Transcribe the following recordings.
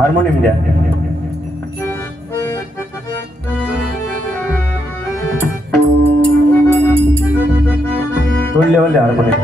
Harmonium द्या. दोन level द्या हार्मोनियम.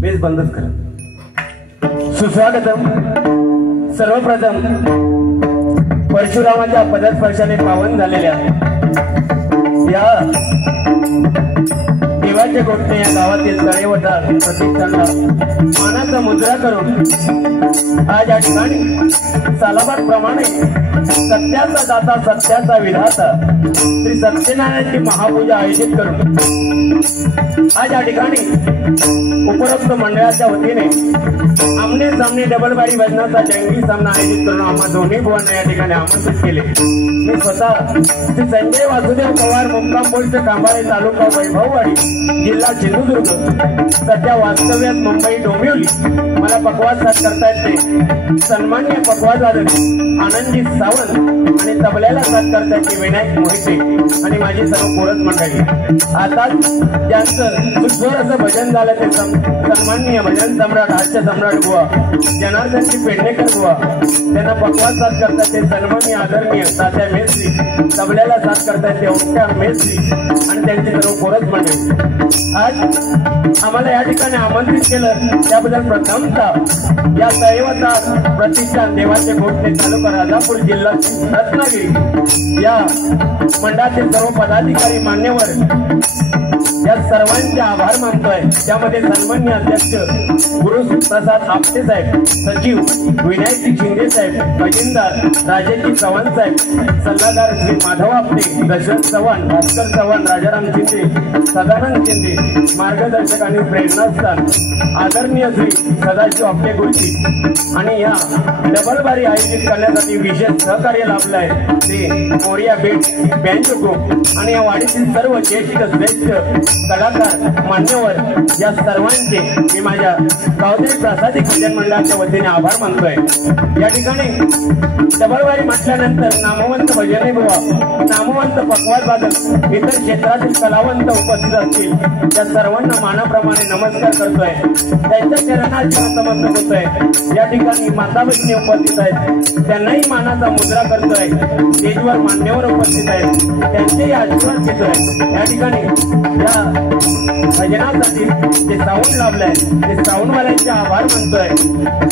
बेस बंदच करा. सुस्वागतम. सर्वप्रथम परशुरामाच्या पदस्पर्शाने पावन झालेल्या या देवाच्या गोष्टी या गावातील तळेवटा प्रतिष्ठानला मानाचा मुद्रा करून आज या ठिकाणी सालाबाद प्रमाणे सत्याचा दाता सत्याचा विधाता श्री सत्यनारायणाची महापूजा आयोजित करून आज या ठिकाणी उपरोक्त मंडळाच्या वतीने आमने सामने डबलबारी भजनाचा जंगी सामना आयोजित करून आम्हा दोन्ही बुवांना या ठिकाणी आमंत्रित केले. मी स्वतः श्री संजय वासुदेव पवार मुक्काम पोस्ट कांबाळे तालुका वैभववाडी जिल्हा सिंधुदुर्ग सध्या वास्तव्यात मुंबई डोंबिवली. मला पकवाज साथ करता येते सन्मान्य पकवाज आनंदजी सावंत आणि तबल्याला साथ करता येते विनायक मोहिते आणि माझी सर्व कोरस मंडळी. आता ज्यांचं सुस्वर असं भजन झालं ते सन्माननीय भजन सम्राट हास्य सम्राट बुवा जनार्दनची पेडणेकर बुवा त्यांना पकवास साथ करतात ते सन्माननीय आदरणीय तात्या मेस्त्री, तबल्याला साथ करतात ते ओंकार मेस्त्री आणि त्यांची सर्व कोरस मंडळी आज आम्हाला या ठिकाणी आमंत्रित केलं त्याबद्दल प्रथमतः या दैवता प्रतिष्ठान देवाचे गोठणे तालुका राजापूर जिल्हा रत्नागिरी या मंडळातील सर्व पदाधिकारी मान्यवर या सर्वांचे आभार मानतोय। त्यामध्ये सन्माननीय अध्यक्ष गुरुप्रसाद आपटे साहेब, सचिव विनायकजी शिंदे साहेब, खजिनदार राजेशजी चव्हाण साहेब, सल्लागार श्री माधव आपटे, दशरथ चव्हाण, भास्कर चव्हाण, राजाराम शिंदे, सदानंद शिंदे, मार्गदर्शक आणि प्रेरणास्थान आदरणीय श्री सदाशिव आपटे गुरुजी आणि या डबलबारी आयोजित करण्यासाठी विशेष सहकार्य लाभलं आहे ते मोरिया बेट बँड ग्रुप आणि या वाडीतील सर्व ज्येष्ठ श्रेष्ठ कलाकार मान्यवर या सर्वांचे मी माझ्या गावदेवी प्रासादिक भजन मंडळाच्या वतीने आभार मानतोय। या ठिकाणी डबलबारी म्हटल्यानंतर नामवंत भजने बुवा, नामवंत पकवास वादक, इतर क्षेत्रातील कलावंत उपस्थित असतील त्या सर्वांना मानाप्रमाणे नमस्कार करतोय, त्यांच्या चरणात नतमस्तक होतोय। या ठिकाणी माता भगिनी उपस्थित आहेत त्यांनाही मानाचा मुद्रा करतोय, स्टेजवर मान्यवर उपस्थित आहेत त्यांचेही आशीर्वाद घेतोय। या ठिकाणी या भजनासाठी जे साऊंड लाभलंय ते साऊंडवाल्यांचे आभार मानतोय।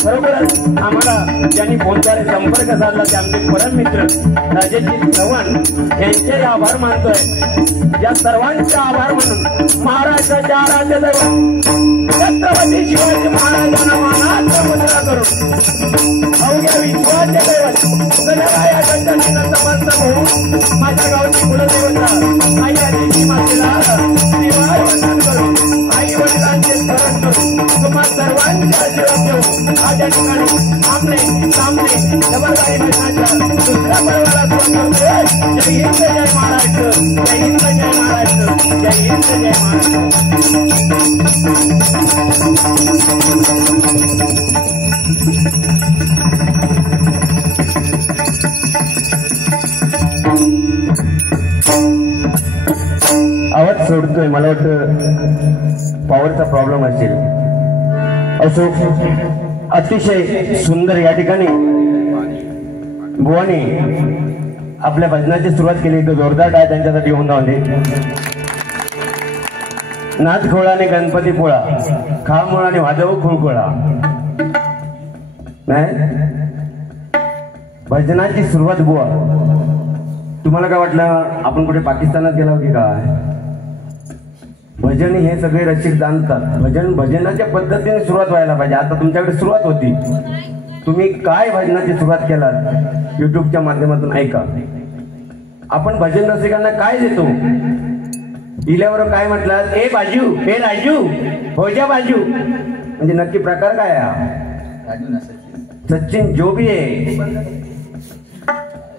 बरोबरच आम्हाला ज्यांनी फोनद्वारे संपर्क साधला ते आमचे परम मित्र राजेशजी चव्हाण यांचे आभार मानतोय। या सर्वांचे आभार मानून महाराष्ट्राच्या आराध्य दैवत छत्रपती शिवाजी महाराजांना मानाचा मुद्रा करून अवघ्या विश्वाचे दैवत गणराया गणपती नतमस्तक होऊन माझ्या गावची कुलदेवता आई आजीची मातेला वंदन करून आई वडिलांचे स्मरण करून तुम्हा सर्वांचे आशीर्वाद देऊन आज या ठिकाणी आमने सामने डबलबारी भजनाच्या दुसऱ्या पर्वाला सुरुवात करतोय। जय हिंद जय महाराष्ट्र, जय हिंद जय महाराष्ट्र, जय हिंद जय आवाज सोडतोय, मला वाटतं पॉवरचा प्रॉब्लेम असेल। असो, अतिशय सुंदर या ठिकाणी बुवानी आपल्या भजनाची सुरुवात केली तर जोरदार टाळ्या त्यांच्यासाठी होऊन राहते। नाथ खोळाने गणपती पोळा, खा मुळाने वाजव खुळखोळा। नाही भजनाची सुरुवात बुवा, तुम्हाला काय वाटलं आपण कुठे पाकिस्तानात गेला की काय? भजन हे सगळे रसिक जाणतात, भजनाच्या पद्धतीने सुरुवात व्हायला पाहिजे। आता तुमच्याकडे सुरुवात होती, तुम्ही काय भजनाची सुरुवात केलात युट्यूबच्या माध्यमातून ऐका। आपण भजन रसिकांना काय देतो, इल्यावर काय म्हटलं, ए बाजू, ए राजू, हो जा बाजू, म्हणजे नक्की प्रकार काय आहे? सचिन जो भी है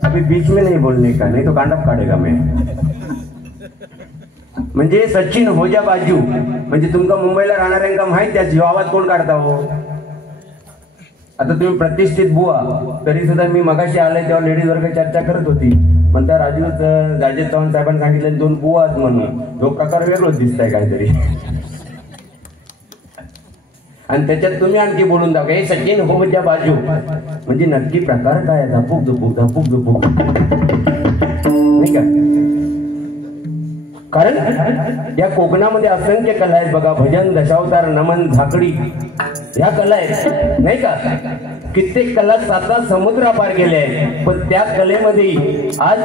अभी बीच में नहीं बोलने का, नहीं तो कांडप काढेगा मैं। म्हणजे सचिन हो जा बाजू म्हणजे तुमका मुंबईला राहणाऱ्यांना माहिती आहे आवाज कोण काढता हो। आता तुम्ही प्रतिष्ठित बुवा, तरी सुद्धा मी मगाशी आलोय तेव्हा लेडीज वर्ग चर्चा करत होती, पण त्या राजेश चव्हाण साहेबांनी सांगितलं दोन बुवा म्हणून, तो प्रकार वेगळाच दिसताय काहीतरी। आणि त्याच्यात तुम्ही आणखी बोलून दाखवा, हे सचिन हो जा बाजू म्हणजे नक्की प्रकार काय? धपूक धपूक धपूक धपूक, नाही का? कारण या कोकणामध्ये असंख्य कला आहेत बघा, भजन, दशावतार, नमन, झाकडी ह्या कला आहेत, नाही का? कित्येक कला 7 समुद्र पार गेले आहेत, पण त्या कलेमध्ये आज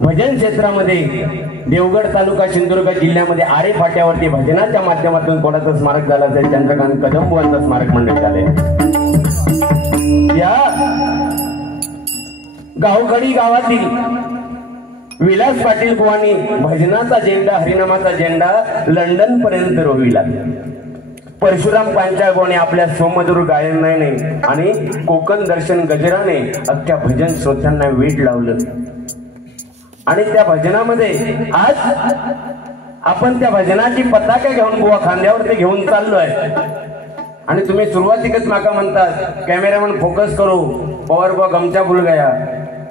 भजन क्षेत्रामध्ये देवगड तालुका सिंधुदुर्ग जिल्ह्यामध्ये आरे फाट्यावरती भजनाच्या माध्यमातून कोणाचं स्मारक झालं असेल, चंद्रकांत कदम बुवांचं स्मारक मंडळ झाले। या गावखडी गावातील विलास पाटील बुवांनी भजनाचा झेंडा, हरिनामाचा झेंडा लंडन पर्यंत रोविला। परशुराम पांचाळ बुवांनी आपल्या सोमधुर गायनाने आणि कोकण दर्शन गजराने अख्ख्या भजन श्रोत्यांना वेध लावलं। आणि त्या भजनामध्ये आज आपण त्या भजनाची पताका घेऊन बुवा खांद्यावरती घेऊन चाललोय। आणि तुम्ही सुरुवातीकच माका म्हणतात कॅमेरामॅन फोकस करो, पवार बुवा गमचा भूल गया,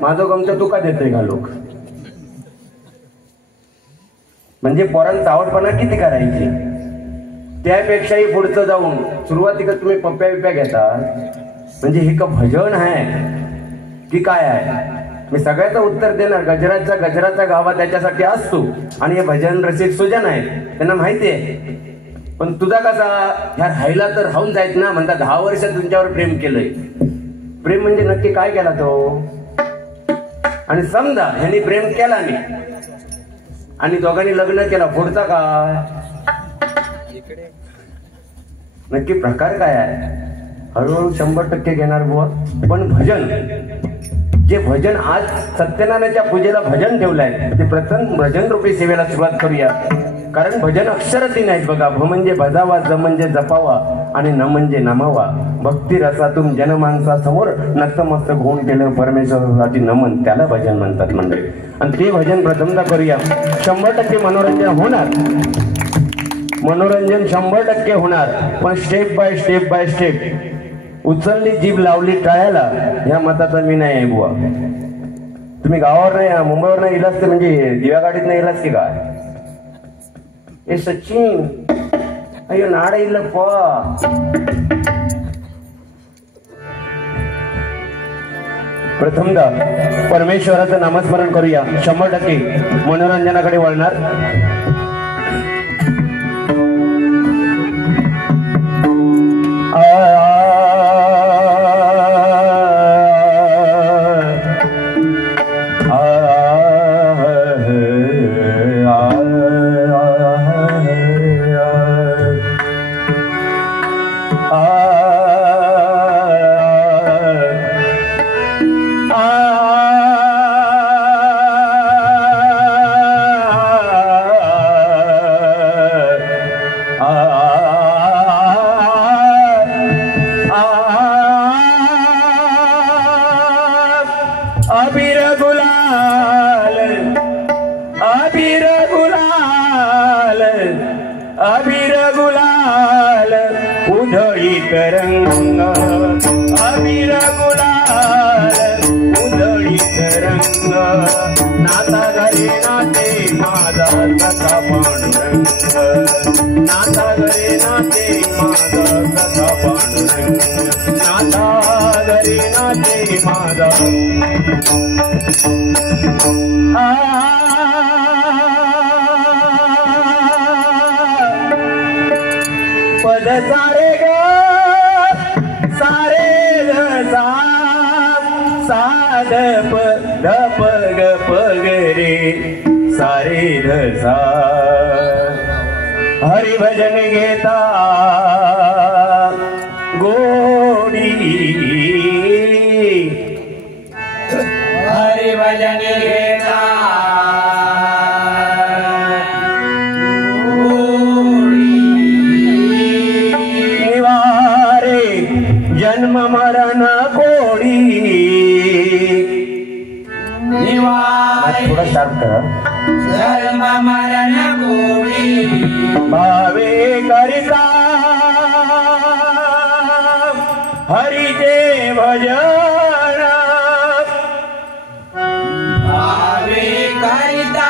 माझं गमचा तू का देतोय का लोक? म्हणजे पोरांचा आवडपणा किती करायची त्यापेक्षाही पुढचं जाऊन सुरुवातीला तुम्ही पप्प्या बिप्प्या घेता, म्हणजे हे का भजन आहे की काय आहे? मी सगळ्याचं उत्तर देणार. गजराचा गावा त्याच्यासाठी असतो आणि हे भजन रसिक सुजन आहे, त्यांना माहिती आहे. पण तुझा कसा ह्या राहिला तर राहून जायत ना. म्हणता 10 वर्ष तुमच्यावर प्रेम केलंय. प्रेम म्हणजे नक्की काय केला तो? आणि समजा ह्यांनी प्रेम केला नाही आणि दोघांनी लग्न केला, पुढचा काय नक्की प्रकार काय आहे? हळूहळू 100% घेणार बुवा. पण भजन, जे भजन आज सत्यनारायणाच्या पूजेला भजन ठेवलंय, ते प्रथम भजन रूपी सेवेला सुरुवात करूया. कारण भजन अक्षरती नाहीत बघा. भ म्हणजे भजावा, ज म्हणजे जपावा आणि न म्हणजे नमावा. भक्ती रसातून जनमानसासमोर नतमस्तक होऊन केलं परमेश्वरासाठी नमन, त्याला भजन म्हणतात मंडळी. आणि ते भजन प्रथमता करूया. 100% मनोरंजन होणार, मनोरंजन 100% होणार. पण स्टेप बाय स्टेप उचलली जीभ लावली टाळ्याला, ह्या मताचा मी नाही आहे बुवा. तुम्ही गावावर नाही, मुंबईवर नाही इलाज, ते म्हणजे दिव्या गाडीत नाही इलाज की काय? ए सचिन, अय्यो नाड इल्ल प्रथमतः परमेश्वराचं नामस्मरण करूया. 100% मनोरंजनाकडे वळणार. अबीर गुलाल उधळीत रंग, अबीर गुलाल उधळीत रंग. नाता घरी नाते माझा सखा पांडुरंग, नाता घरी नाते माझा सखा पांडुरंग, नाता घरी नाते माझा. पद सारे ग सारे ग साध प ध प ग प ग रे सारे ध सा. हरि भजन घेता गोडी, हरि भजन घेता जन्म मरण कोडी. थोड़ा शार्प करा. जन्म मरण कोडी भावे करिता हरिचे भजन, भावे करिता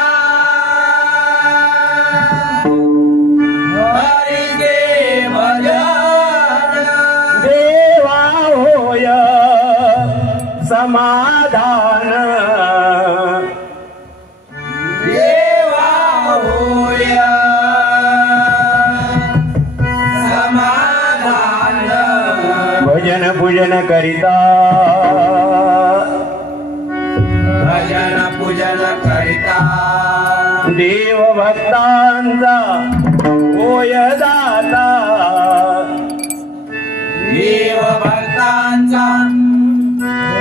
हरिचे भजन. समाधान देवा होय समाधान. भजन पूजन करिता, भजन पूजन करिता देव भक्तांचा होय दाता, देव भक्तांचा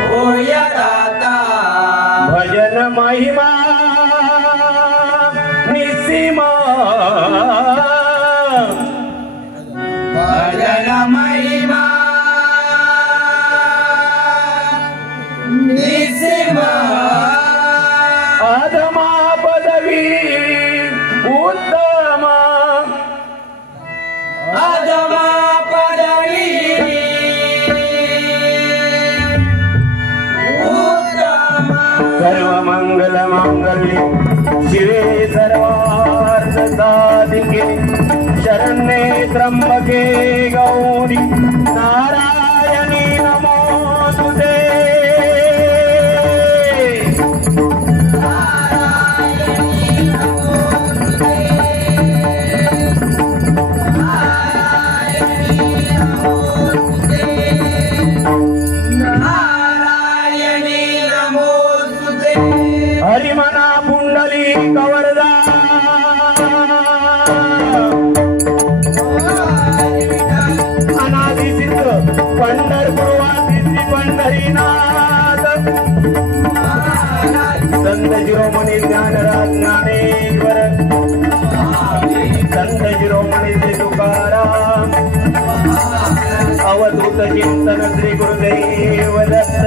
होय दाता. भजन महिमा निसीमा, भजन महिमा निसीमा. अधमा पदवी उत्तम, अधमा पदवी सर्व मंगल मांगल्ये शिवे सर्वार्थ साधिके शरण्ये त्र्यंबके गौरी नारायणी नमोस्तुते हरिमना पुंडली कवरदा अनादिसिद्ध पंढरपूरवासी पंढरीनाथ संत शिरोमणी ज्ञानराज ज्ञानेश्वर संत शिरोमणी श्री तुकाराम अवधूत चिंतन श्री गुरुदेव दत्त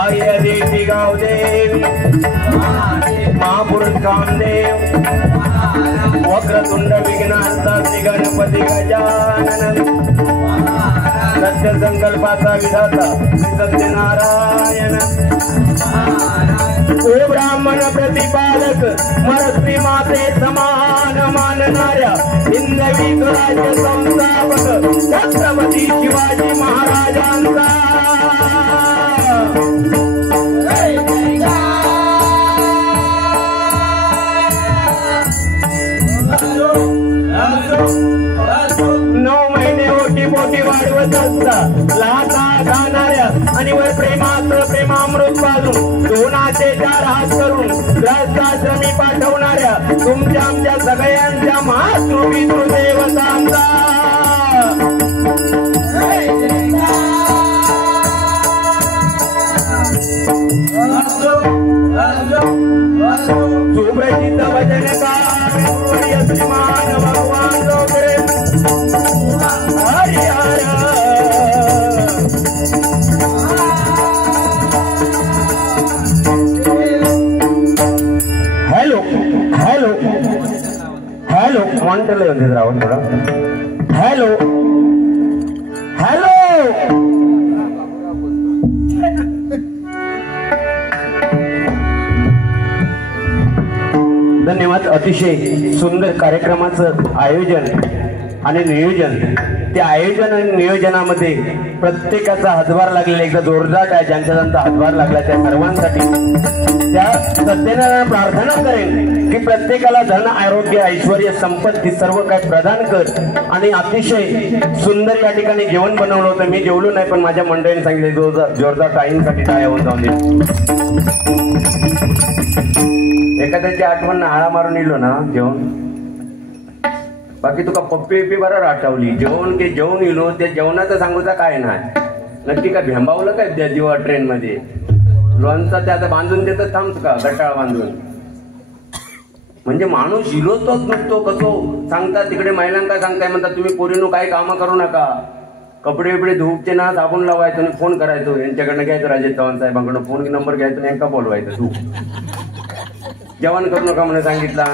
आर्य देवी गावदेवी महापुरुष कामदेव वक्रतुंड विघ्नांचा श्री गणपती गजानन सत्य संकल्पाचा विधाता सत्यनारायण ओ ब्राह्मण प्रतिपादक मरस्वी माते समान मानणाऱ्या हिंदवी स्वराज्य संस्थापक छत्रपती शिवाजी महाराजांचा मोठी वाढवत असता लाथा गाणाऱ्या आणि वर प्रेमामृत पाजून दोनाचे 4 हात करून ग्रस्ताश्रमी पाठवणाऱ्या तुमच्या आमच्या सगळ्यांच्या महापितृदेवतांचा सुप्रसिद्ध वचनकार श्रीमान भगवान डोकरे हॅलो हॅलो हॅलो म्हणते रावण थोडा हॅलो हॅलो धन्यवाद. अतिशय सुंदर कार्यक्रमाचं आयोजन आणि नियोजन. त्या आयोजन आणि नियोजनामध्ये प्रत्येकाचा हातभार लागलेला एकदा जोरदार आहे. ज्यांचा हातभार लागला त्या सर्वांसाठी त्या सत्यनारायण प्रार्थना करेन की प्रत्येकाला धन आरोग्य ऐश्वर्य संपत्ती सर्व काही प्रदान कर. आणि अतिशय सुंदर या ठिकाणी जेवण बनवलं होतं. मी जेवलो नाही पण माझ्या मंडळीने सांगितलं जोरदार टाईमसाठी टाळ्या होऊन जाऊन दे. एखाद्याची आठवण आळा मारून इलो ना जेवण. बाकी तुका पप्पी बिप्पी बरोबर आठवली जेवण के जेवण इलो त्या जेवणाचं सांगूचा काय नाही. नक्की का भेंबावलं काय त्या दिवा ट्रेन मध्ये लोणचा ते आता बांधून देतात थांबत का गटाळ बांधून. म्हणजे माणूस इलोतोच नसतो कसो सांगतात तिकडे महिलांना सांगताय म्हणतात तुम्ही पोरीनो काही कामं करू नका. कपडे बिपडे धुवचे ना साबण लावायचं आणि फोन करायचो यांच्याकडनं घ्यायचं राजेश चव्हाण साहेबांकडून फोन नंबर घ्यायचा आणि यांका बोलवायचं तू जेवण करू नका म्हणून सांगितला.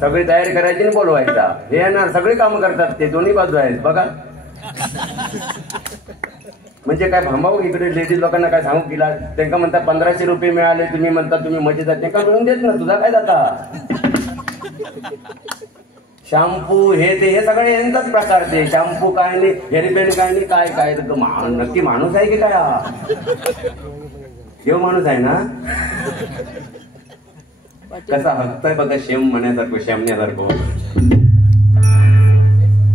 सगळी तयारी करायची आणि बोलवायचा. हे येणार सगळे कामं करतात ते दोन्ही बाजू आहेत बघा. म्हणजे काय भांबाव इकडे लेडीज लोकांना काय सांगू केला त्यांना म्हणतात 1500 रुपये मिळाले तुम्ही म्हणता तुम्ही मजेत जात त्यांना मिळून देत ना तुझा काय जाता. शॅम्पू हे ते हे सगळे यांचाच प्रकार ते. शॅम्पू काय नाही हेअरबँड काय नाही काय काय नक्की माणूस आहे की काय. देव माणूस आहे ना. कसा हक्ताय बघा शेम म्हणण्यासारखं शेमण्यासारखं.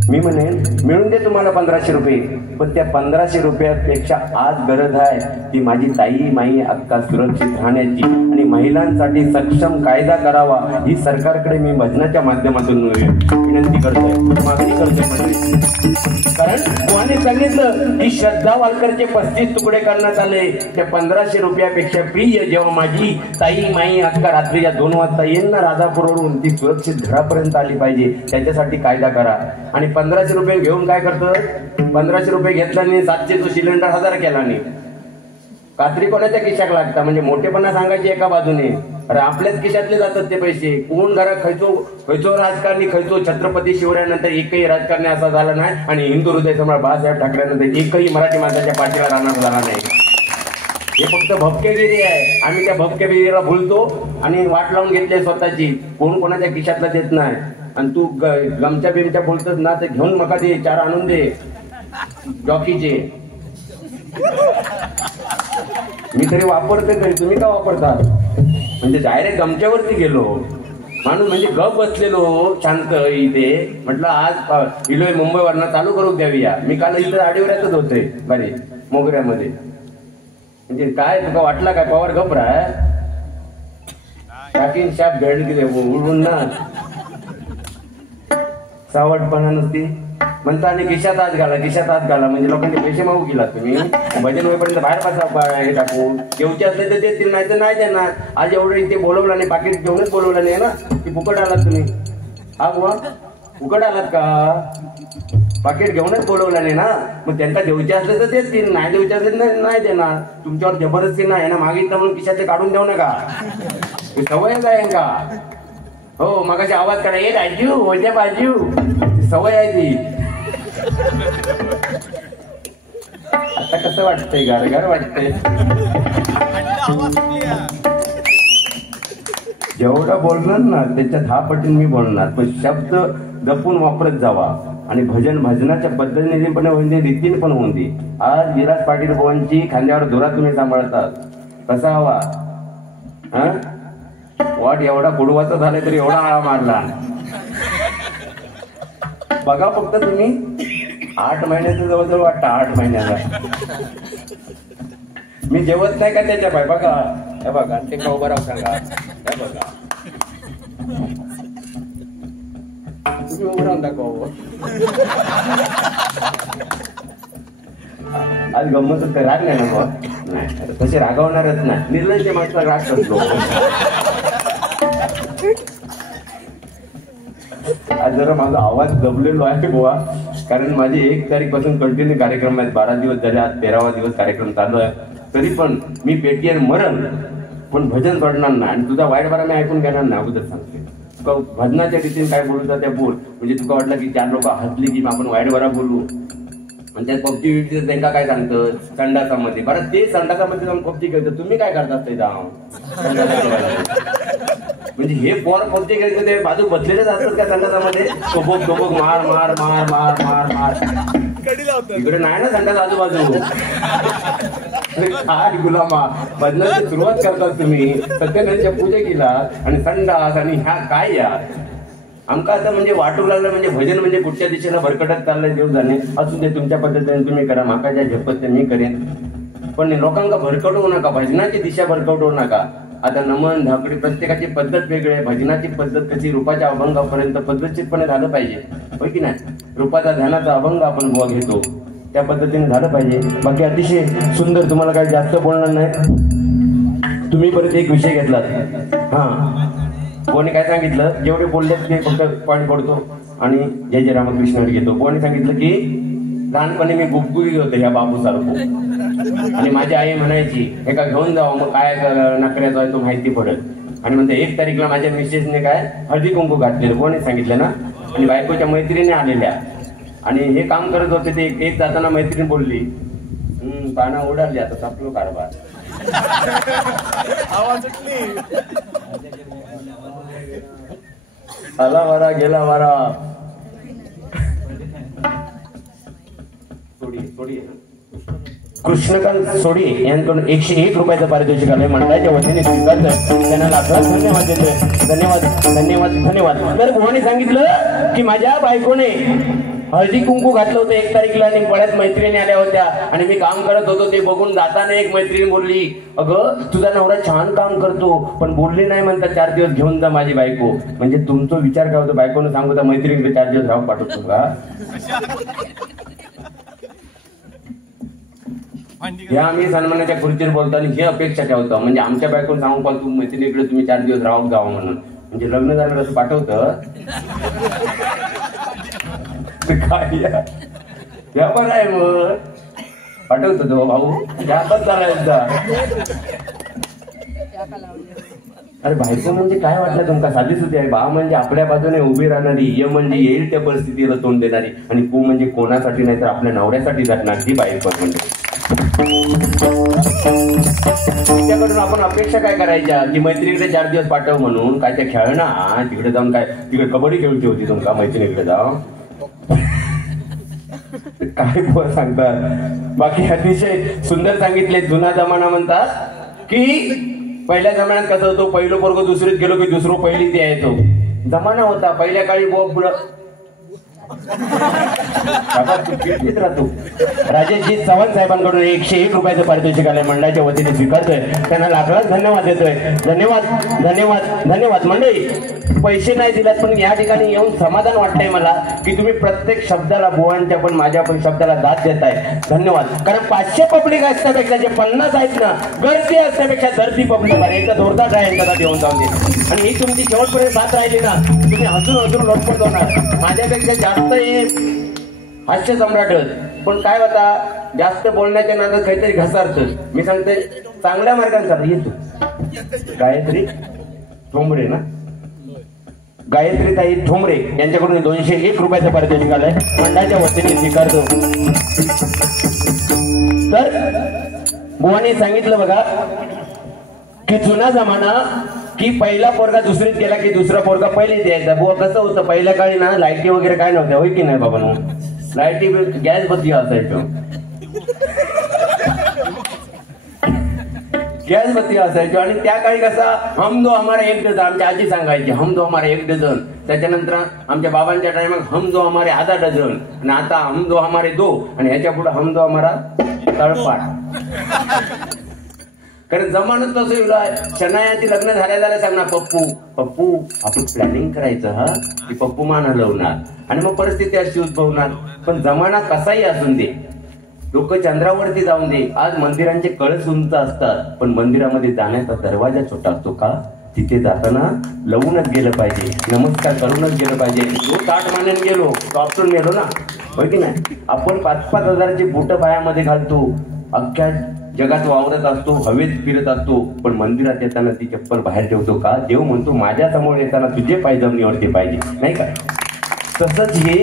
मी म्हणेन मिळून दे तुम्हाला 1500 रुपये पण त्या 1500 रुपयापेक्षा आज गरज आहे ती माझी ताई माई अक्का सुरक्षित राहण्याची आणि महिलांसाठी सक्षम कायदा करावा ही सरकारकडे मी भजनाच्या माध्यमातून विनंती करतोय मागणी करतोय. कारण कोणी सांगितलं की श्रद्धा वालकरचे 35 तुकडे करण्यात आले. त्या 1500 रुपयापेक्षा प्रिय जेव्हा माझी ताई माई अक्का रात्रीच्या 2 वाजता येईल ना राजापूरवरून ती सुरक्षित घरापर्यंत आली पाहिजे त्याच्यासाठी कायदा करा. आणि 1500 रुपये घेऊन काय करतं 1500 रुपये घेतला आणि 700 तो सिलेंडर 1000 केला नाही. कात्री कोणाच्या खिशाक लागता म्हणजे मोठेपणा सांगायचे एका बाजूने अरे आपल्याच खिशातले जातात ते पैसे. कोण घरात खैचो राजकारणी खैचो छत्रपती शिवरायानंतर एकही राजकारणी असा झाला नाही आणि हिंदू हृदय सम्राट बाळासाहेब ठाकरेनंतर एकही मराठी माणसाच्या पाठीला राहणार झाला नाही. हे फक्त भपकेगिरी आहे. आम्ही त्या भपकेगिरीला भुलतो आणि वाट लावून घेतली स्वतःची. कोण कोणाच्या खिशातला देत नाही. आणि तू गमच्या बिमच्या बोलतस ना ते घेऊन मका दे 4 आणून दे जॉकीचे. मी तरी वापरते तरी तुम्ही का वापरता? म्हणजे डायरेक्ट गमच्यावरती गेलो माणूस, म्हणजे गप बसलेलो शांत इथे. म्हटलं आज इलोय मुंबईवरनं चालू करू द्यावीया. मी काल इथं आडिवऱ्यातच होते बरे मोगऱ्यामध्ये. म्हणजे काय तुका वाटला काय पवार गपरा टाकीन शाप भेट गेले उडून ना सावटपणा नसती म्हणता. आणि खिशात हात घाला म्हणजे लोकांचे पैसे मागू गेला तुम्ही. भजन होईपर्यंत बाहेर पासा हे टाकू. जेवचे असले तर देतील, नाही तर नाही त्यांना. आज एवढं इथे बोलवलं नाही, पाकिट घेऊनच बोलवलं नाही ना की फुकट आलात तुम्ही. हा बुवा फुकट आलात का? पाकिट घेऊनच बोलवलं नाही ना. मग त्यांना देऊचे असले तर देतील, नाही देऊचे असले नाही देणार. तुमच्यावर जबरदस्ती नाही ना. मागितलं म्हणून खिशाचे काढून देऊ नका. सवयच आहे का? हो मगाशी आवाज करा ये राजू होत्या बाजू, सवय आहे ती. आता कसं वाटतंय? गारगार वाटतंय. जेवढं बोलणार ना त्याच्या 10 पटीने मी बोलणार, पण शब्द जपून वापरत जावा. आणि भजनाच्या पद्धतीने पण होऊन दे, रीतीने पण होऊन दे. आज विराज पाटील बुवांची खांद्यावर धुरा तुम्ही सांभाळतात. कसा हवा? हा वाट एवढा बुडवाचा झाला तरी एवढा आळा मारला. बघा फक्त तुम्ही 8 महिन्याचं जवळजवळ वाटतं. 8 महिन्याचा मी जेवत नाही का त्याच्या पाय बघा. हे बघा ते का उभं राहू सांगा. हे बघा तुम्ही उभं राहून दाखवा. आज गमत राग नाही ना नाही तसे रागवणारच ना. निर्लज्ज माणसाला राग करतो. आज जरा माझा आवाज दबलेलो आहे बुवा, कारण माझे 1 तारीखपासून कंटिन्यू कार्यक्रम आहेत. 12 दिवस झाले, आज 13वा दिवस कार्यक्रम चालू आहे. तरी पण मी पेटीवर मरण पण भजन सोडणार नाही. आणि तुझा वाईट बरा मी ऐकून घेणार नाही. अगोदर सांगते तुका भजनाच्या रीतीने काय बोलू त्या बोल. म्हणजे तुका वाटलं की 4 लोक हसली की आपण वाईट बरा बोलू. आणि त्यात पबजी विबजी त्यांना काय सांगतं संडासामध्ये. बरं ते संडासामध्ये जाऊन पबजी खेळतं, तुम्ही काय करतात ते जाऊन? म्हणजे हे पोर पबजी खेळतं ते बाजू बसलेलेच असतात का संडासामध्ये? सोबोक मार मार मार मार मार मार. इकडे नाही ना संडास आजूबाजू. काय गुलामा भजनाची सुरुवात करतात तुम्ही. सत्यनारायणच्या पूजा केला आणि संडास आणि ह्या काय या आमका आता म्हणजे वाटू लागलं. म्हणजे भजन म्हणजे कुठच्या दिशेला भरकटत चाललंय देव जाणे. असू दे तुमच्या पद्धतीने तुम्ही करा, माका ज्या झेपत ते मी करेन. पण लोकांना भरकटवू नका, भजनाची दिशा भरकटवू नका. आता नमन धाकडी प्रत्येकाची पद्धत वेगळी आहे. भजनाची पद्धत कशी रूपाच्या अभंगापर्यंत पद्धतशीरपणे झालं पाहिजे, होय की नाही? रूपाचा ध्यानाचा अभंग आपण बुवा घेतो त्या पद्धतीने झालं पाहिजे. बाकी अतिशय सुंदर. तुम्हाला काही जास्त बोलणार नाही. तुम्ही परत एक विषय घेतलात. हा कोणी काय सांगितलं जेवढे बोलले ते फक्त पॉईंट पडतो आणि जय जय रामकृष्ण घेतो. कोणी सांगितलं की लहानपणी मी गुबगुबी होते ह्या बाबू सारखं आणि माझी आई म्हणायची हे का घेऊन जावं, मग काय नकऱ्याचा आहे तो माहिती पडेल. आणि म्हणते 1 तारीखला माझ्या मिसेसने काय हळदी कुंकू घातलेलं कोणी सांगितलं ना. आणि बायकोच्या मैत्रिणी आलेल्या आणि हे काम करत होते. ते एक जाताना मैत्रीण बोलली पाना उडाली आता सापलो कारभार. आला वारा गेला वारा. कृष्णकांत सोडी यांकडून 101 रुपयाचं पारितोषिक आलंय. मंडळाच्या वतीने स्वीकारलं. त्यांना लाखात धन्यवाद देतोय. धन्यवाद धन्यवाद धन्यवाद. तर कोणी सांगितलं की माझ्या बायकोने हळदी कुंकू घातलं होतं 1 तारीखला आणि बऱ्याच मैत्रिणी आल्या होत्या आणि मी काम करत होतो. ते बघून जाताना एक मैत्रीण बोलली अगं तुझा नवरा छान काम करतो, पण बोलली नाही म्हणतात 4 दिवस घेऊन जा माझी बायको. म्हणजे तुमचा विचार काय होतो? बायकोनं सांगू त्या मैत्रिणीकडे 4 दिवस राहून पाठवतो का? ह्या आम्ही सन्मानाच्या खुर्चीवर बोलताना ही अपेक्षा ठेवतो. म्हणजे आमच्या बायकोनं सांगू का तू मैत्रिणीकडे तुम्ही 4 दिवस राहून जावं म्हणून. म्हणजे लग्न झालं असं पाठवतं काय व्यापार आहे मग पाठवतो तो भाऊ व्यापार चालायचा. अरे बायको म्हणजे काय वाटलं तुमका? साधी सुधी आहे. बा म्हणजे आपल्या बाजूने उभी राहणारी, य म्हणजे येईल त्या परिस्थितीला तोंड देणारी आणि को म्हणजे कोणासाठी नाही तर आपल्या नवऱ्यासाठी जगणार ती बायको म्हणजे. त्याकडून आपण अपेक्षा काय करायच्या की मैत्रिणीकडे 4 दिवस पाठव म्हणून, काय ते खेळणार तिकडे जाऊन, काय तिकडे कबड्डी खेळती होती तुमका मैत्रिणीकडे जाऊन काय सांगतात. बाकी अतिशय सुंदर सांगितले. जुना जमाना म्हणतात की पहिल्या जमान्यात कसं होतं, पहिलं पोरग दुसरीत गेलो की दुसरं पहिलीत यायचो जमाना होता. पहिल्या काळी राहतो. राजेशजी चव्हाण साहेबांकडून 101 रुपयाचं पारितोषिक आलंय, मंडळाच्या वतीने स्वीकारतोय. त्यांना लाख धन्यवाद देतोय. धन्यवाद धन्यवाद धन्यवाद. मंडळी पैसे नाही दिलात पण या ठिकाणी येऊन समाधान वाटतंय मला की तुम्ही प्रत्येक शब्दाला, बुवांच्या पण माझ्या पण शब्दाला दाद देताय. धन्यवाद. कारण 500 पब्लिक असण्यापेक्षा जे 50 आहेत ना, गर्दी असण्यापेक्षा धरती पब्लिक आहे. एकदा जोरदार आहे यांच्याला देऊन जाऊन दे. आणि ही तुमची शेवटपर्यंत साथ राहिली ना, तुम्ही हसून हसून लोटपट होणार. माझ्यापेक्षा जास्त हे हास्य सम्राट. पण काय होता, जास्त बोलण्याच्या नादात काहीतरी घसारतं. मी सांगते चांगल्या मार्गाने येतो. गायत्री ठोंबरे ना, गायत्री ताई ठोंबरे यांच्याकडून 201 रुपयाचं पारितोषिक आलंय, मंडळाच्या वतीने स्वीकारतो. तर बुवानी सांगितलं बघा की जुना जमाना की पहिला पोरगा दुसरीत गेला की दुसरा पोरगा पहिलीत यायचा. बुवा कसं होतं, पहिल्या काळी ना लाईटी वगैरे काय नव्हत्या, होय की नाही बाबा. लाईटी गॅस बत्ती असायचं, गॅस बत्ती असायचो. आणि त्या काळी कसा हम दो हमारा 1 डझन, आमची आजी सांगायची हम दो हमारा 1 डझन. त्याच्यानंतर आमच्या बाबांच्या टाइमात हम दो हमारे आधा डझन, आणि आता हम दो हमारे 2, आणि ह्याच्या पुढे हम दो हमारा तळपाट. कारण जमानत कसं येईल, शनायाची लग्न झाल्या सांगणार पप्पू पप्पू आपण प्लॅनिंग करायचं हा की पप्पू मान हलवणार, आणि मग परिस्थिती अशी उद्भवणार. पण जमाना कसाही असून दे, लोक चंद्रावरती जाऊन दे, आज मंदिरांचे कळस उंच असतात पण मंदिरामध्ये जाण्याचा दरवाजा छोटा असतो का. तिथे जाताना लवूनच गेलं पाहिजे, नमस्कार करूनच गेलं पाहिजे. जो 8 महिन्यात गेलो तो आपटून गेलो ना, होय की नाही. आपण 5-5 हजाराची बुटं पायामध्ये घालतो, अख्ख्या जगात वावरत असतो, हवेत फिरत असतो, पण मंदिरात येताना ती चप्पल बाहेर ठेवतो का. देव म्हणतो माझ्या समोर येताना तुझे पाय जमिनीवरती पाहिजे, नाही का. तसंच हे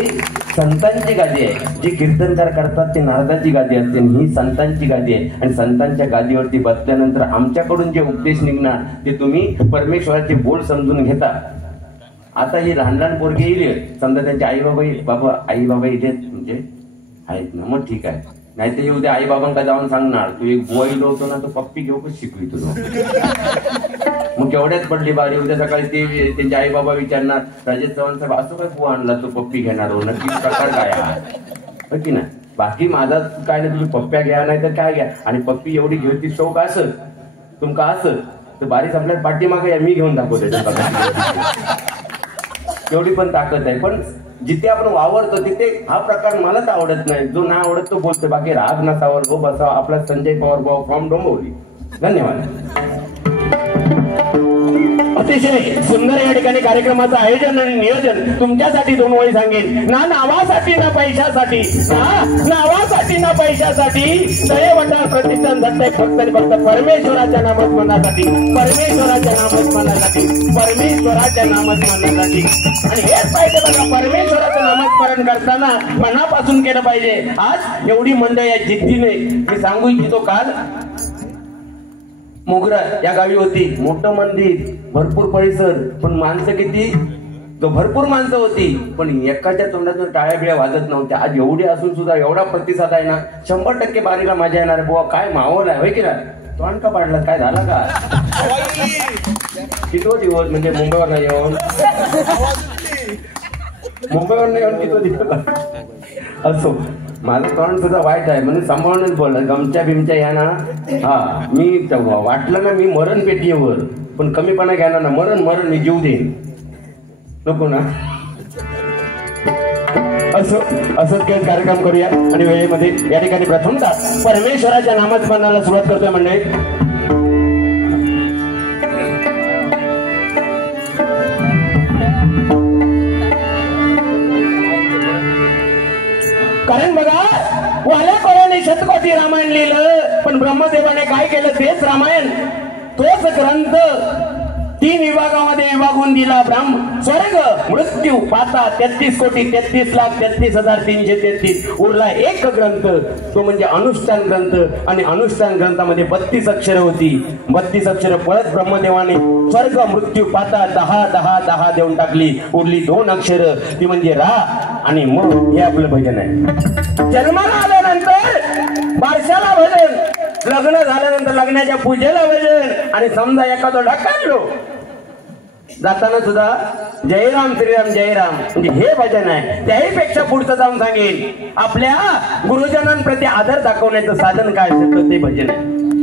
संतांची गादी आहे. जे कीर्तनकार करतात ते नारदाची गादी असते, ही संतांची गादी आहे. आणि संतांच्या गादीवरती बसल्यानंतर आमच्याकडून जे उपदेश निघणार ते तुम्ही परमेश्वराचे बोल समजून घेता. आता ही लहान लहान पोरगे येईल, समजा त्यांचे आई बाबा इथे म्हणजे आहेत ना, मग ठीक आहे. नाही तर उद्या आई बाबांका जाऊन सांगणार तू एक बुवा इलो होतो ना, तो पप्पी घेऊ कशी शिकवी तुला. मग केवढ्याच पडली बारी. उद्या सकाळी ते त्यांचे आई बाबा विचारणार राजेश चव्हाण साहेब असं काय बुवा आणला तो पप्पी घेणार हो, नक्की प्रकार काय आहे की नाही. बाकी माझा काय नाही, तुम्ही पप्प्या घ्या नाही तर काय घ्या. आणि पप्पी एवढी घेऊन शौक असत तुमका असत तर बारीक आपल्या पाठीमागे मी घेऊन दाखवते एवढी पण ताकद आहे. पण जिथे आपण वावरतो तिथे हा प्रकार मलाच आवडत नाही. जो ना आवडत तो बोलतो. बाकी राग नसावर गो बसावा. आपला संजय पवार भाऊ फ्रॉम डोंबिवली. धन्यवाद. अतिशय सुंदर या ठिकाणी कार्यक्रमाचं आयोजन आणि नियोजन तुमच्यासाठी 2 ओळी सांगेन. ना नावासाठी ना पैशासाठी, नावासाठी ना पैशासाठी दयवटार प्रतिष्ठान झटतंय फक्त आणि फक्त परमेश्वराच्या नामस्मरणासाठी, परमेश्वराच्या नामस्मरणासाठी, परमेश्वराच्या नामस्मरणासाठी. आणि हेच पाहिजे बघा, परमेश्वराचं नामस्मरण करताना मनापासून केलं पाहिजे. आज एवढी मंडळी या जिद्दीने मी सांगू इच्छितो. काल मोगरा या गावी होती, मोठं मंदिर, भरपूर परिसर, पण माणसं किती, तो भरपूर माणसं होती पण एकाच्या तोंडातून टाळ्या बिळ्या वाजत नव्हत्या. आज एवढी असून सुद्धा एवढा प्रतिसाद आहे ना, 100% बारीला मजा येणार. बुवा काय माहोल आहे, होय की ना. तोंड का पाडला, काय झाला का. किती दिवस म्हणजे मुंबईवर नाही येऊन, मुंबईवर नाही येऊन किती दिवस असो. माझं तोंड सुद्धा वाईट आहे म्हणून सांभाळूनच बोलला. गमच्या बिमच्या या ना, हा मी वाटलं ना मी मरण पेटीवर, पण कमीपणा घ्या ना, मरण मी जीव देईन नको ना. असंच काही कार्यक्रम करूया. आणि वेळेमध्ये या ठिकाणी प्रथमतः परमेश्वराच्या नामस्मरणाला सुरुवात करतोय मंडळी. कारण बघा, वाल्या कोळ्याने शतकोटी रामायण लिहिलं, पण ब्रह्मदेवाने काय केलं तेच रामायण, तोच ग्रंथ 3 विभागामध्ये विभागून दिला ब्रह्म स्वर्ग मृत्यू पाता 33,33,33,333 उरला एक ग्रंथ, तो म्हणजे अनुष्ठान ग्रंथ. आणि अनुष्ठान ग्रंथामध्ये 32 अक्षर होती. 32 अक्षर पळत ब्रह्मदेवाने स्वर्ग मृत्यू पाता 10 10 10 देऊन टाकली. उरली 2 अक्षर, ती म्हणजे रा आणि म. हे आपलं भजन आहे. जन्माला आल्यानंतर बारशाला भजन, लग्न झाल्यानंतर लग्नाच्या पूजेला भजन, आणि समजा एखादं ढकललो जाताना सुद्धा जयराम श्रीराम जयराम म्हणजे हे भजन आहे. त्याही पेक्षा पुढचं जाऊन सांगेल आपल्या गुरुजनांप्रती आदर दाखवण्याचं साधन काय असेल ते भजन आहे.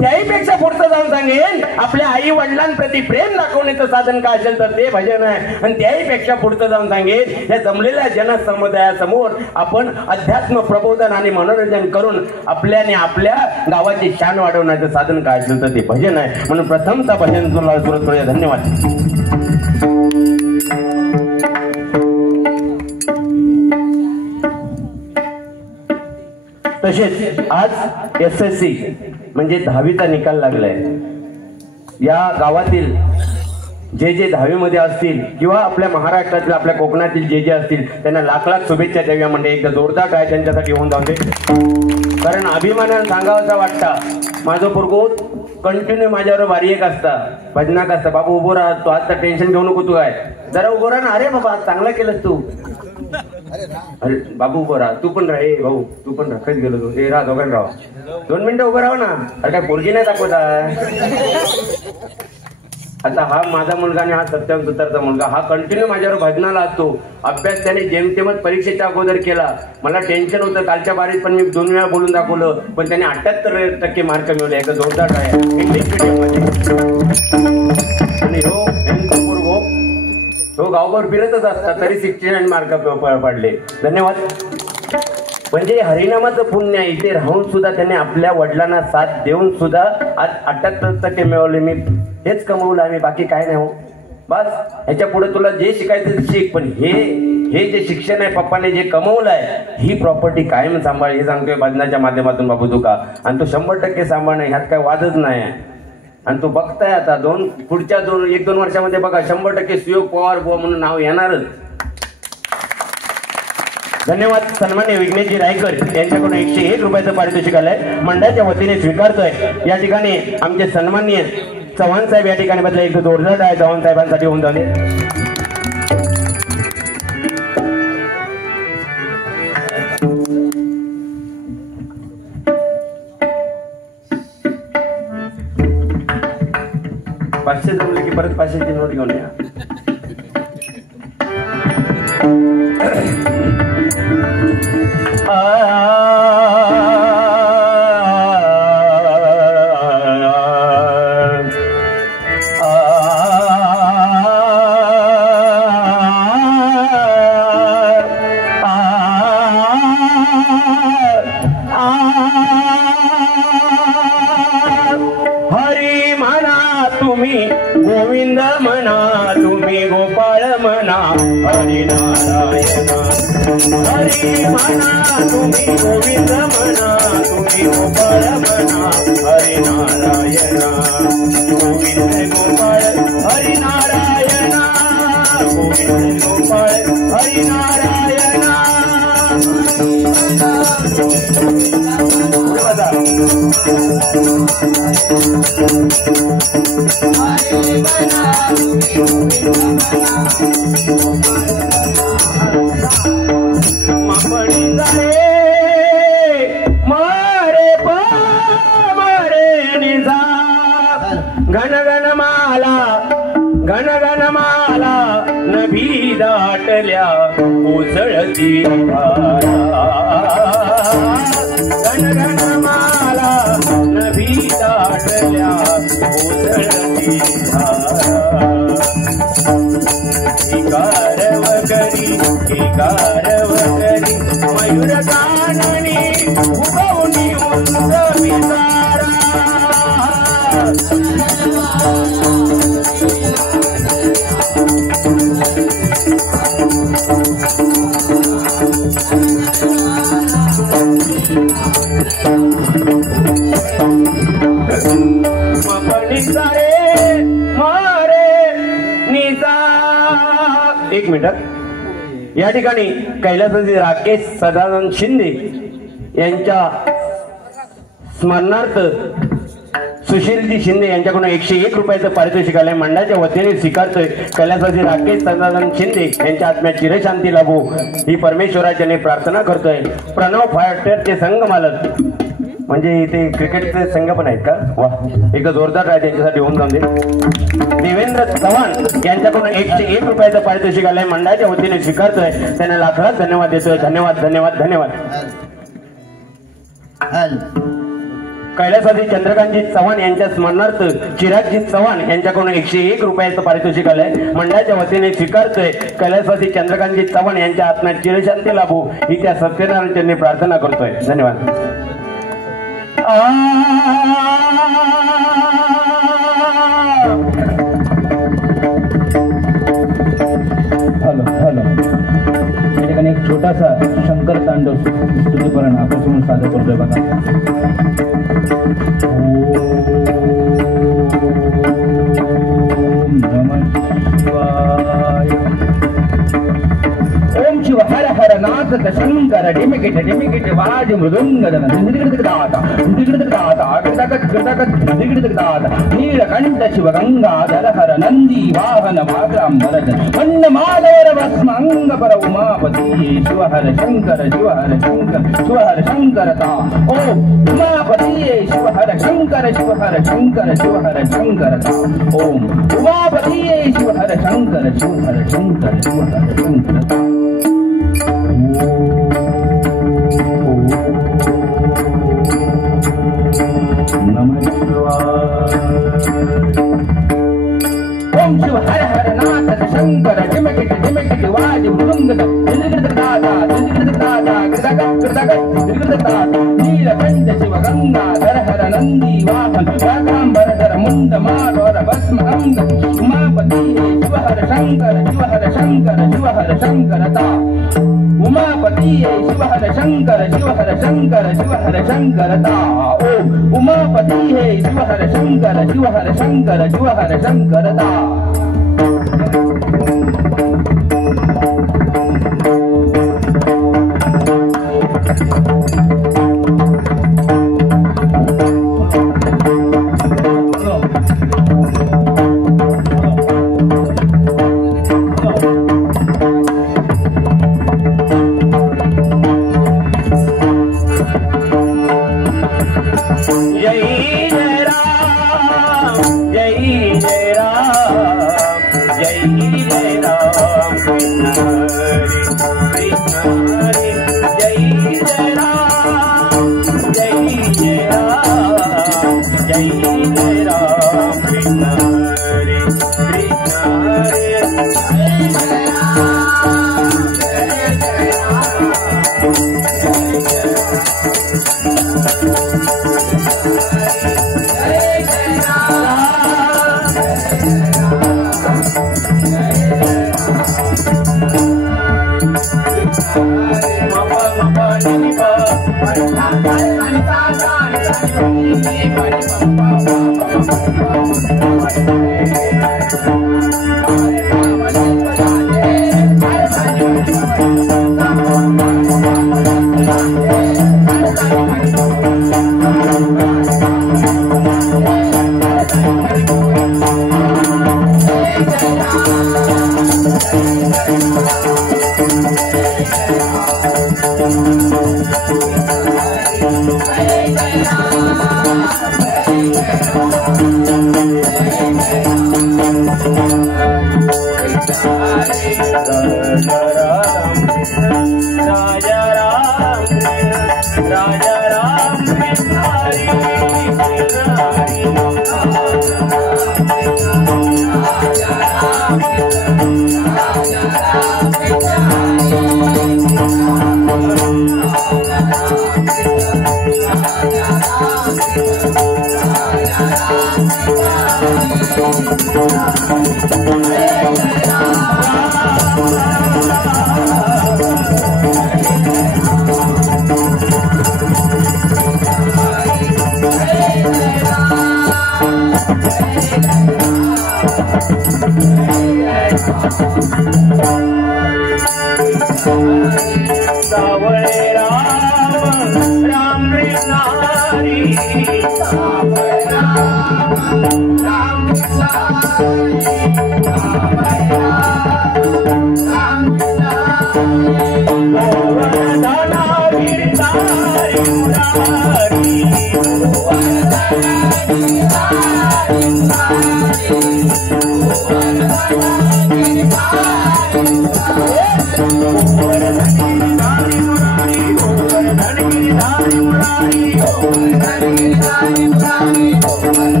त्याही पेक्षा पुढचं जाऊन सांगेल आपल्या आई वडिलांप्रती प्रेम दाखवण्याचं साधन काय असेल तर ते भजन आहे. आणि त्याही पेक्षा पुढचं जाऊन सांगेल या जमलेल्या जनसमुदायासमोर आपण अध्यात्म प्रबोधन आणि मनोरंजन करून आपल्याने आपल्या गावाची शान वाढवण्याचं साधन काय असेल तर ते भजन आहे. म्हणून प्रथमचा भजन तुला सुरू करूया. धन्यवाद. तसेच आज SSC म्हणजे 10वीचा निकाल लागलाय. या गावातील जे 10वीमध्ये असतील किंवा आपल्या महाराष्ट्रातील आपल्या कोकणातील जे असतील त्यांना लाख लाख शुभेच्छा द्याव्या. म्हणजे एकदा जोरदार काय त्यांच्यासाठी होऊन जाऊ दे. कारण अभिमानानं सांगावाचा वाटता माझं पोरगो कंटिन्यू माझ्यावर बारीक असता भजनाक असता. बाबू उभो राहा, तू आता टेन्शन घेऊ नको, तू काय जरा उभो राहा ना. अरे बाबा चांगला केलंस तू. अरे बाबू उभं राहा, तू पण राहा. ए भाऊ तू पण राखत गेलो तू. ए राहा, दोघांना राहा, 2 मिनिटं उभं राहा ना. अरे काय पोरगी नाही दाखवता. आता हा माझा मुलगा आणि हा सत्यम सुतारचा मुलगा हा कंटिन्यू माझ्यावर भजनाला असतो. अभ्यास त्याने जेमतेमच परीक्षेच्या अगोदर केला. मला टेन्शन होतं कालच्या बारीत, पण मी 2 वेळा बोलून दाखवलं, पण त्याने 78% मार्क मिळवले. एक जोरदार आहे इंग्लिश मीडियम मध्ये. आणि हो गावभर फिरतच असतात तरी 69 मार्क पडले. धन्यवाद. म्हणजे हरिनामाचं पुण्य आहे. इथे राहून सुद्धा त्याने आपल्या वडिलांना साथ देऊन सुद्धा आज 78% मिळवले. मी हेच कमवलं आम्ही, बाकी काय नाही. हो बस ह्याच्या पुढे तुला जे शिकायचं ते शिक, पण हे जे शिक्षण आहे पप्पाने जे कमवलं आहे ही प्रॉपर्टी कायम सांभाळ. हे सांगतोय भजनाच्या माध्यमातून बाबू तुका. आणि तो 100% सांभाळणं ह्यात काय वादच नाही आहे. आणि तो बघताय आता पुढच्या 1-2 वर्षामध्ये बघा 100% सुयोग पवार बुवा म्हणून नाव येणारच. धन्यवाद. सन्मान्य विघ्नेशजी रायकर यांच्याकडून 101 रुपयाचं पारितोषिक आलंय, मंडळाच्या वतीने स्वीकारतोय. या ठिकाणी आमचे सन्माननीय चव्हाण साहेब या ठिकाणी बदला एक जोरदार आहे चव्हाण साहेबांसाठी होऊन जाऊ दे. पाचशे जमले की परत 500ची नोट घेऊन या. हरी म्हणा तुम्ही, गोविंद म्हणा तुम्ही, गोपाळ म्हणा, हरी नारायण. हरी म्हणा तुम्ही, गोविंद म्हणा तुम्ही, गोपाळ म्हणा, हरी नारायण. गोविंद गोपाळ हरी नारायण, गोविंद गोपाळ हरी नारायण. घन घन माला, घन घन माला नभी दाटल्या कोसळती धारा. घन घन माला नभी दाटल्या कोसळती धारा. वगरी मयूर काननी उगवणी उंच विचारा. मपणी सारे मारे एक मिनिट। या ठिकाणी कैलासवासी राकेश सदानंद शिंदे यांच्या स्मरणार्थ सुशीलजी शिंदे यांच्याकडून 101 रुपयाचं पारितोषिक आलंय। मंडळाच्या वतीने स्वीकारतोय। कैलासवासी राकेश सदानंद शिंदे यांच्या आत्म्यात चिरशांती लाभो ही परमेश्वराच्याने प्रार्थना करतोय। प्रणव फायटरचे संघ मालक म्हणजे इथे क्रिकेटचे संघ पण आहेत का? वा, एकदा जोरदार राय त्यांच्यासाठी होऊन जाऊन दे। देवेंद्र चव्हाण यांच्याकडून 101 रुपयाचं पारितोषिक आलंय। मंडळाच्या वतीने स्वीकारतोय। त्यांना लाख लाख धन्यवाद देतोय। धन्यवाद धन्यवाद धन्यवाद। कैलासवासी चंद्रकांतजी चव्हाण यांच्या स्मरणार्थ चिरागजी चव्हाण यांच्याकडून 101 रुपयाचं पारितोषिक आलंय। मंडळाच्या वतीने स्वीकारतोय। कैलासवासी चंद्रकांतजी चव्हाण यांच्या आत्म्यात चिरशांती लाभो ही त्या सत्यनारायणांनी प्रार्थना करतोय। धन्यवाद। हॅलो हॅलो या ठिकाणी एक छोटासा शंकर तांडव स्तुतीपरण आपण समोर सादर करतोय बघा। ओम नमः शिवाय। ओम शिव हर हर नाथ शंकर डिमिकिट वाज मृदुंग नीलकंठ शिव गंगाधर हर नंदी वाहन भाग्रांबर अन्न माधवर भस्म अंग पर उमापति शिव हर शंकर शिव हर शंकरता। ओम उमापति शिव हर शंकर शंकरता। ओम उमापति शिव हर शंकर शंकरता। नमः शिवाय। ओम शिव हर हर नाथ शंकर डिमिकिट वाज मृदुंग नीलकंठ शिव गंगाधर हर नंदी वाहन भाग्रांबर मुंड माधवर भस्म अंग उमापति शिव हर शंकरता। उमापति शिव हर शंकरता। ओम उमापति शिव हर शंकरता।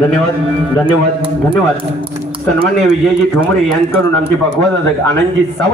धन्यवाद धन्यवाद धन्यवाद. सन्मान्य विजयजी ठोंबरे यांकडून आमचे भगवत आनंदजी सावंत